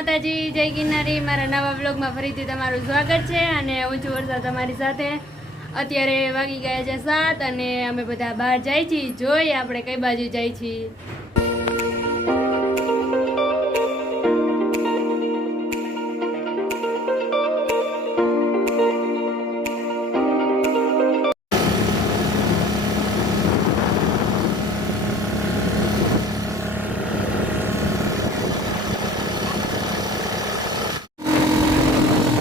માતાજી, જય ગિરનારી। મારા નવા વ્લોગમાં ફરીથી તમારું સ્વાગત છે અને હું છું વર્ષા તમારી સાથે। અત્યારે વાગી ગયા છે 7 અને અમે બધા બહાર જાય છીએ। જોઈએ આપણે કઈ બાજુ જાય છીએ।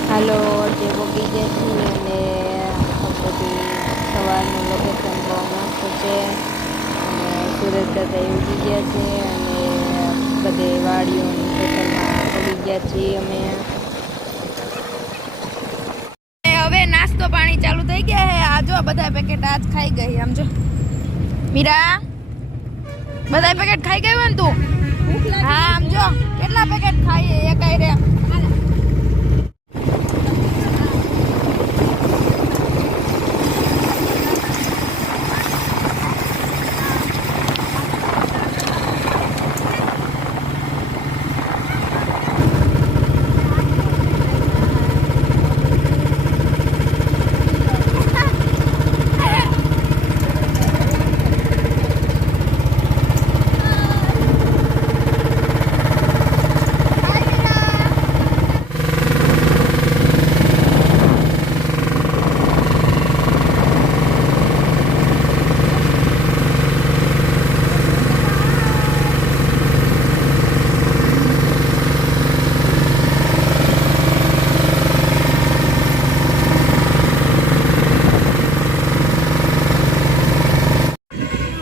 હાલો જે પોગી ગયા છીએ અને બધી સવારનું લોકેશન બહુ મસ્ત છે અને સુરત દાદા ઉગી ગયા છે અને બધે વાડીઓની ખેતરમાં ઉગી ગયા છીએ અમે। હવે નાસ્તો પાણી ચાલુ થઈ ગયા છે। આ જો બધા પેકેટ આજ ખાઈ ગઈ। આમ જો મીરા બધા પેકેટ ખાઈ ગઈ હોય ને તું? હા આમ જો કેટલા પેકેટ ખાઈએ એકાઈ રે।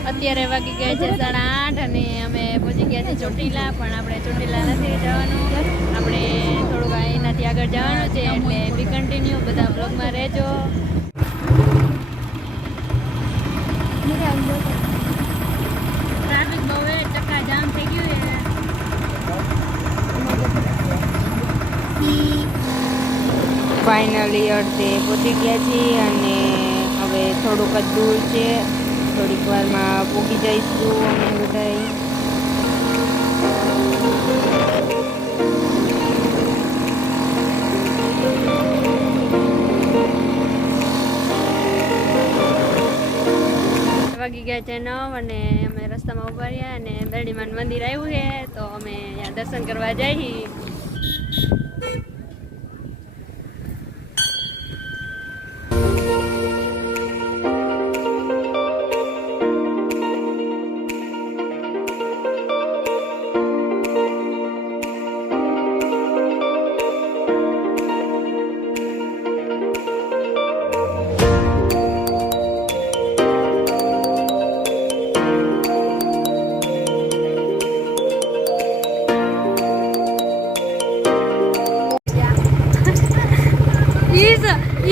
અત્યારે વાગી ગયા છે 8:30 અને અમે પહોંચી ગયા છીએ ચોટીલા। પણ આપણે ચોટીલા નથી જવાનું, આપણે થોડુંક અહીંયાથી આગળ જવાનું છે એટલે બી કન્ટિન્યુ બધા બ્લોગમાં રહેજો। ટ્રાફિક બહુ ચક્કા જામ થઈ ગયું છે। ફાઇનલી અડધે પહોંચી ગયા છીએ અને હવે થોડુંક જ દૂર છે, થોડીક વારમાં પહોંચી જઈશું અમે બધા। વાગી ગયા છે 9 અને અમે રસ્તામાં ઉભા રહ્યા અને બેરડીમાન મંદિર આવ્યું છે તો અમે ત્યાં દર્શન કરવા જઈએ।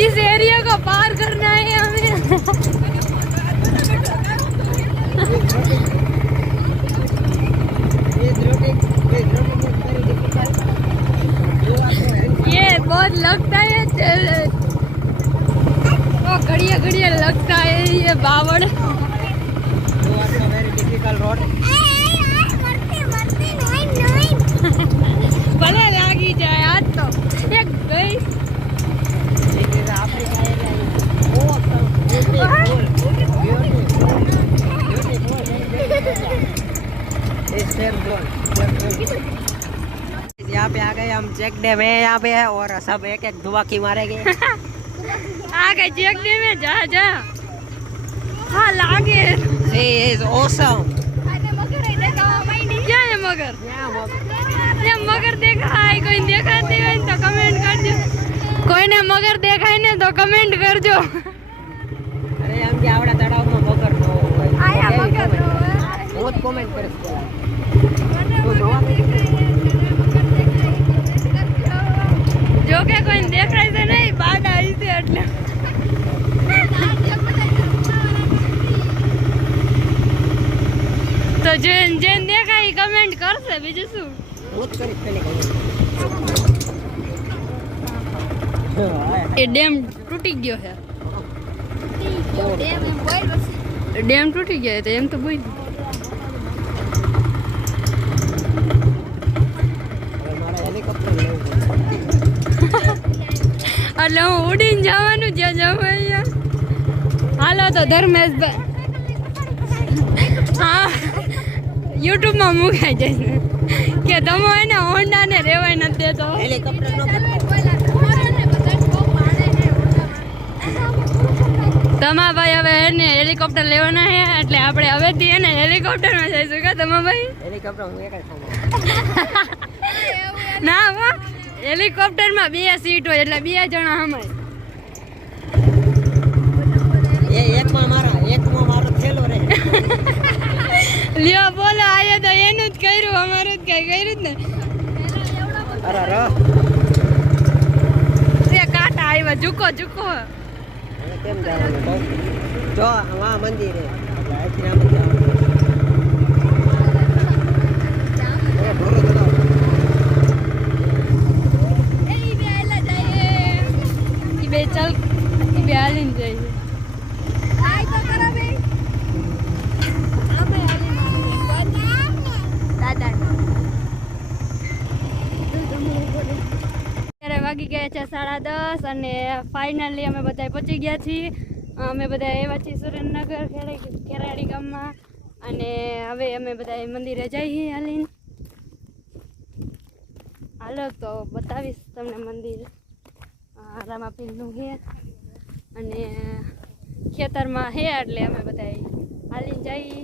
इस एरिया को पार करना है हमें। ये बहुत लगता है वो घड़िया घड़िया लगता है ये बावड़। Very difficult road. भले लागी जाए आज तो एक गई यहाँ पे आ गए हम चेक डैम है यहाँ पे है और सब एक एक धुआकी मारेंगे। आ गए चेक डैम में, जा जा। हाँ लागे इज ऑसम। क्या है मगर? ये मगर देखा है कोई देखा है तो कमेंट कर दो। कोई ने मगर देखा है ना तो कमेंट कर दो। अरे हम के आवड़ा तड़ाव में मगर नो आया मगर नो बहुत कमेंट करे। जो के कोई देख रहे थे नहीं बाढ़ आई थी એટલે તો જેન દેખાય કમેન્ટ કરશે બીજું શું। बहुत કરી પેલે એ ડેમ તૂટી ગયો છે। ડેમ તૂટી ગયો તો એમ તો બોલ। हमारा हेलीकॉप्टर એટલે હું ઉડીને જવાનું જ્યાં જવું અહીંયા હાલો તો ધર્મેશભાઈ હા યુટ્યુબમાં મુકાઈ જશે કે તમે એને હોન્ડાને રેવાય નથી દેતો હેલિકોપ્ટર નો તમા ભાઈ હવે એને હેલિકોપ્ટર લેવાના છે એટલે આપણે હવેથી એને હેલિકોપ્ટરમાં જઈશું કે તમા ભાઈ હેલિકોપ્ટર હું એક જ ખાવા ના હો હેલિકોપ્ટરમાં 2 સીટ હોય એટલે 2 જણા હમાય એકમાં મારો થેલો રહે લ્યો બોલો આયે તો એનું જ કર્યું અમારું જ કઈ કર્યું જ ને અરે રો તે કાંટા આવ્યા ઝુકો કેમ જવાનું જો આ મંદિર હે અહીંથી આમ જવાનું બે ચાલ બે હાલીને જઈએ અત્યારે વાગી ગયા છે 10:30 અને ફાઇનલી અમે બધા પહોંચી ગયા છીએ અમે બધા આવ્યા છીએ સુરેન્દ્રનગર ખેરાડી ગામમાં અને હવે અમે બધા મંદિરે જઈએ હાલીને હાલો તો બતાવીશ તમને મંદિર રામાપીરનું છે અને ખેતરમાં છે એટલે અમે બધા હાલીને જઈએ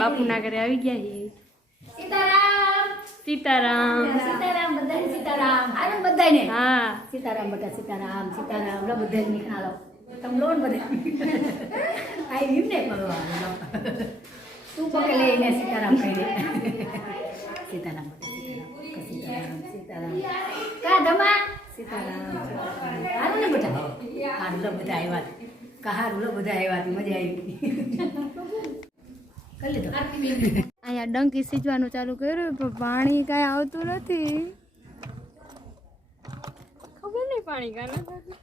બાપુના ઘરે આવી ગયા છીએ. સીતારામ સીતારામ સીતારામ બધાને સીતારામ આને બધાને હા સીતારામ બેટા સીતારામ સીતારામ લો બધાને નિખાલો તમ લોન બધા આઈ એમને કરવા તું પકે લઈને સીતારામ કહી દે સીતારામ બેટા સીતારામ સીતારામ કા દમા સીતારામ હારું ને બેટા હારું લો બધા આવ્યા કહારું લો બધા આવ્યા મજા આવી કરી લીધો. અહીંયા અહીંયા ડંકી સીજવાનું ચાલુ કર્યું પણ પાણી કાંઈ આવતું નથી. ખબર નહીં પાણી કાંઈ નથી.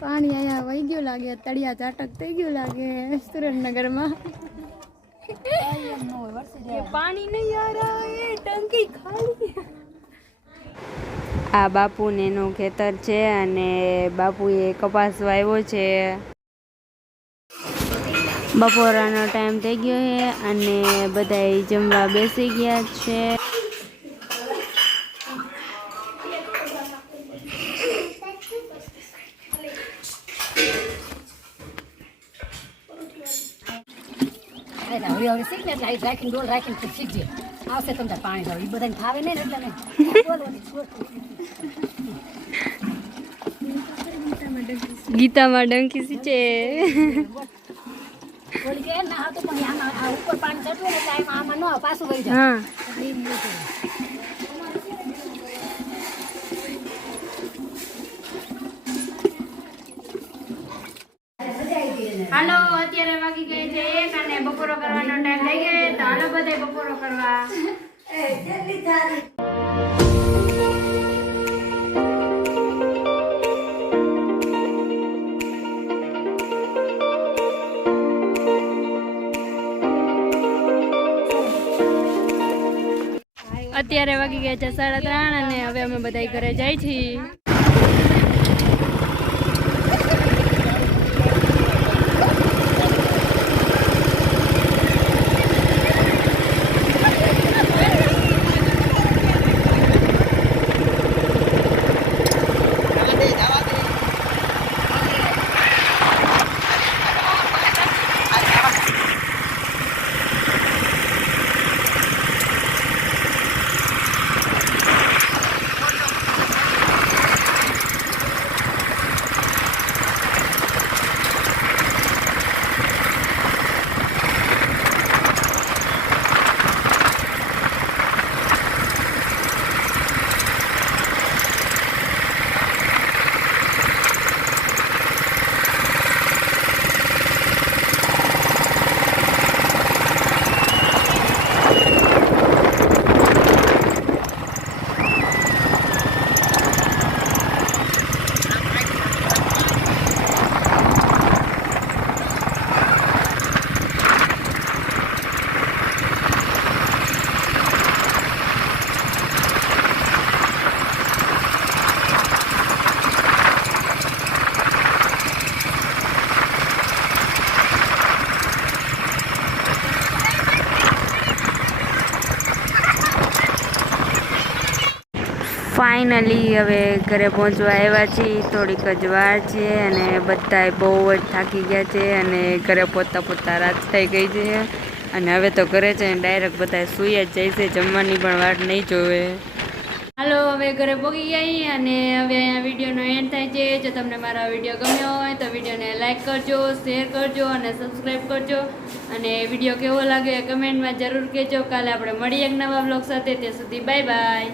પાણી અહીંયા વહી ગયું લાગે, તળિયા ચાટક થઈ ગયું લાગે સુરેન્દ્રનગરમાં. પાણી નહીં આ રહા હે, ટંકી ખાલી. આ બાપુને એનું ખેતર છે અને બાપુએ કપાસ વાવ્યો છે. બપોરાનો ટાઈમ થઈ ગયો છે અને બધાય જમવા બેસી ગયા છે. હળી હળી શીખ ને એટલે રાખીને ડોલ રાખીને ખુદ શીખજે. આવશે તમને પાણી જાવ એ બધાને ખાવે નહીં ને એટલે નહીં. ગીતામાં ડંકી સીચે. ઓલી કે ના હતું પણ આમાં આ ઉપર પાણી ચડવું ને એટલે આમાં ન પાછું વહી જાય. હા હાલો, અત્યારે વાગી ગઈ છે 1 અને બપોરો કરવાનો ટાઈમ થઈ ગયો તો હાલો બધાય બપોરો કરવા. અત્યારે વાગી ગયા છે 3:30 અને હવે અમે બધા ઘરે જાય છીએ. ફાઇનલી હવે ઘરે પહોંચવા આવ્યા છીએ. થોડીક જ વાર છે અને બધાય બહુ જ થાકી ગયા છે અને ઘરે પહોંચતા પહોંચતા રાત થઈ ગઈ છે અને હવે તો ઘરે છે ને ડાયરેક્ટ બધા સૂઈ જ જાય છે, જમવાની પણ વાટ નહીં જોવે. હાલો, હવે ઘરે પહોંચી ગયા અને હવે અહીંયા વિડીયોનો એન્ડ થાય છે. જો તમને મારો વિડીયો ગમ્યો હોય તો વિડીયોને લાઇક કરજો, શેર કરજો અને સબસ્ક્રાઈબ કરજો અને વિડીયો કેવો લાગ્યો એ કમેન્ટમાં જરૂર કહેજો. કાલે આપણે મળીએ એક નવા બ્લોગ સાથે. ત્યાં સુધી બાય બાય.